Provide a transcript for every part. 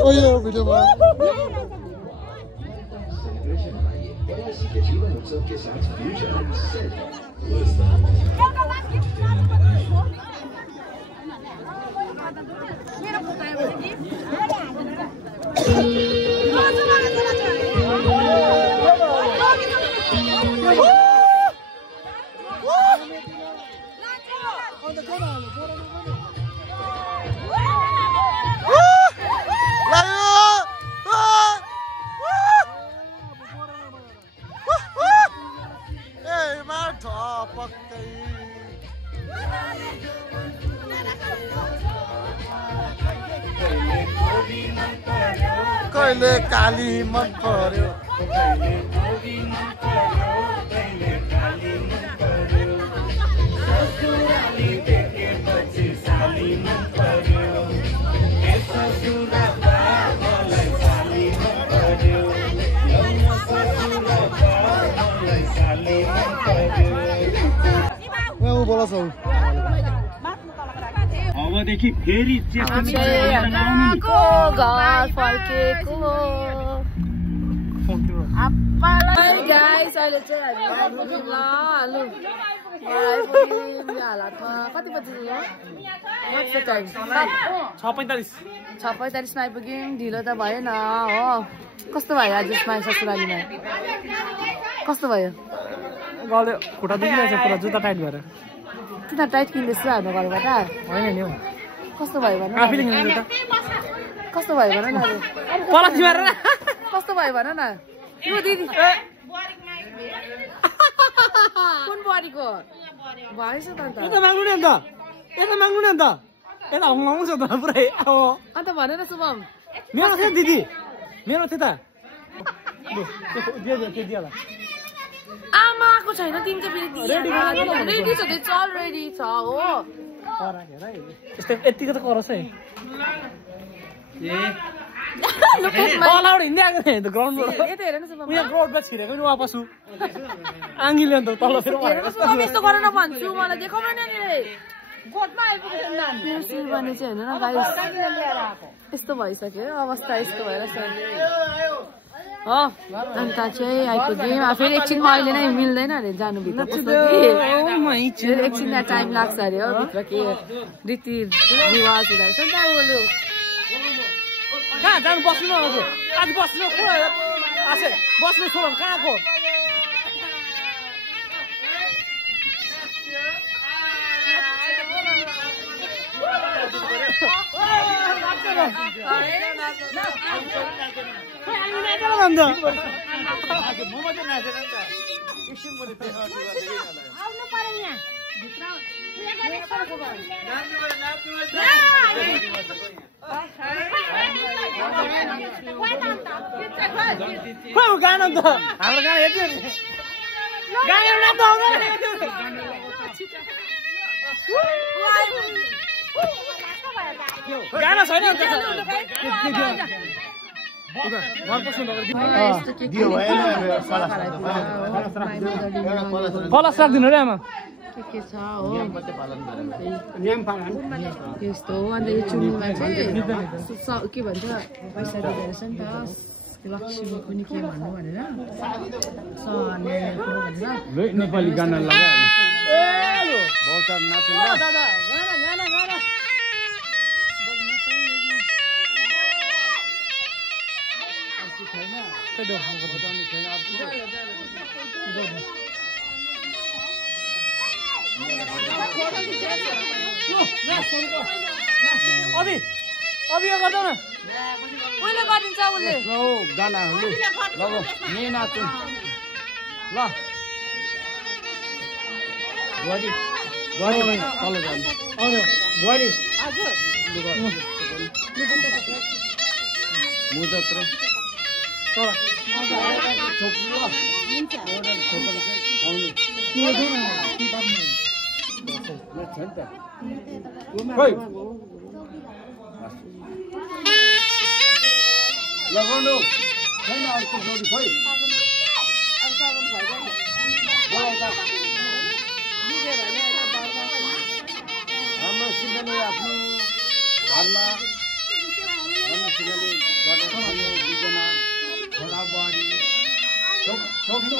Oh iya, video mah. कहिले काली मन पर्यो अबदेखि फेरि घर फर्केको गाइस अहिले चाहिँ हामी आइपुग्यौँ ल लु हालतमा कति बजी टाइम 6:45 आइपुग्यौँ ढिलो त भएन हो कस्तो भयो आज माई ससुरालीमा कस्तो भयो खुट्टा दुखिरहेछ पुरा जुत्ता टाइट भएर किन टाइट किन्दैछु हाम्रो घरबाट होइन नि हौ कस्तो भयो भन आफैले किन्नु त कस्तो भयो भन न पलासी मारेर कस्तो भयो भन न यो दिदी कुन बुहारीको भएछ त अन्त यता माग्नु नि अन्त यता माग्नु नि अन्त यता हङ्गाउँछ त पुरै अन्त भनेर शुभम मेरो थियो दिदी मेरो थियो त आमाको छैन तिमी चाहिँ रेडी छ त्यो चल रेडी छ हो यस्तो यतिको त करस है हिँड्दै आएको थिएँ ग्राउन्डबाट यता हेर न शुभम यहाँ ग्राउन्डमा छिरेको नि वापस आङ्गिले अन्त तल फेरि यस्तो गरेर भन्छु मलाई देखाउन नि गोठमा आइपुगेछ मेरो शिरबानी चाहिँ हेर्नु न गाइस यस्तो भइसक्यो अवस्था यस्तो भएर हो अन्त चाहिँ आइपुग्यौँ फेरि एकछिनमा अहिले नै मिल्दैन अरे जानुभित्र फेरि एकछिन टाइम लाग्छ अरे हो भित्र के रीतिरिवाज हुँदो रहेछ नि त बोलु कहाँ जानु बस्नु न हजुर आज बस्नु बस्नु छोड कहाँको गाना त हाम्रो गाना यति गाना छैन कलश राखिदिनु रे आमा के छ हो यस्तो हो अन्त यो चुन्नीमा चाहिँ के भन्छ पैसा दिँदो रहेछ नि त लक्ष्मी कुनै के भन्नु भनेर नेपाली गाना लगायो अभी यो गर्दैन उले गरिन्छ उले गाना लु लगो नि नाच्नु ल बुहारी तल जानु बुहारी मुजत्र लगाउनु छैन अर्को जोडी खोइ राम्रो सिधले आफ्नो घरमा राम्रोसितले गरेर दुईजना छोरा बुहारी सक्नु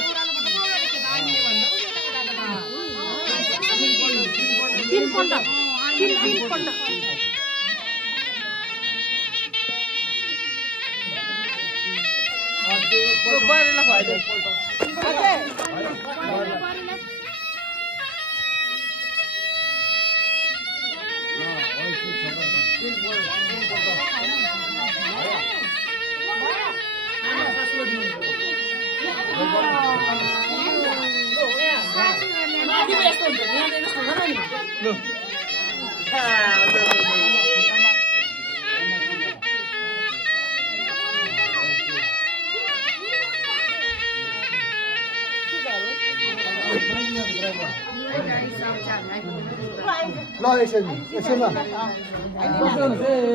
ल यसरी एकछिन ल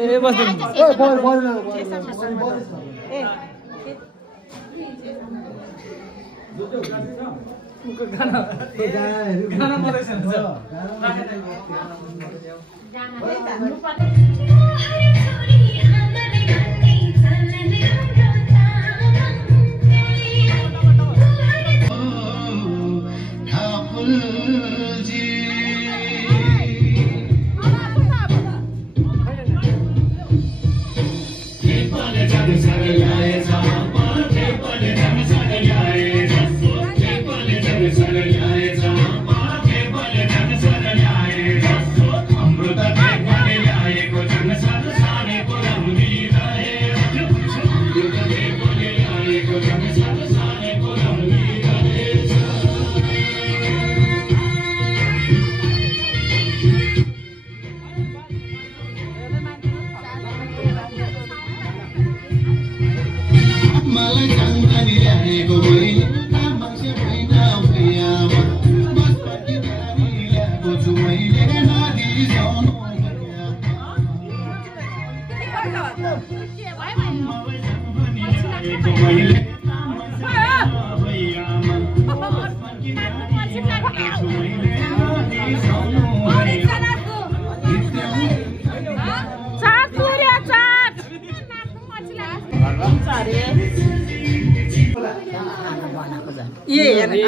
ए बस्नु खाना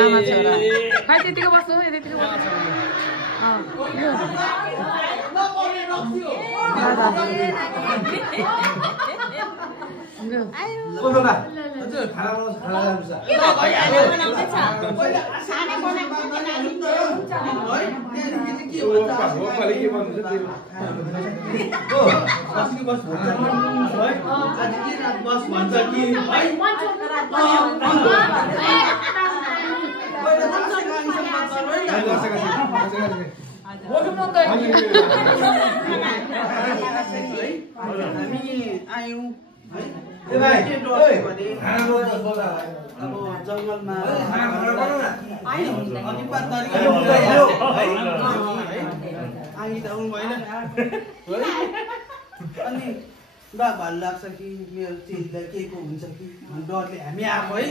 आमा छोरा खै त्यतिको बस्नु त्यतिको जंगलमा अनि भल लाग्छ कि मेरो चिजलाई के को हुन्छ कि डरले हामी आएको है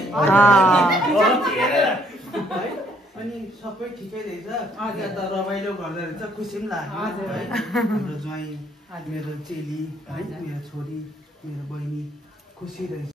अनि सबै ठिकै रहेछ त रमाइलो गर्दै रहेछ खुसी पनि लाग्यो है हाम्रो ज्वाइँ मेरो चेली है मेरो छोरी मेरो बहिनी खुसी रहेछ।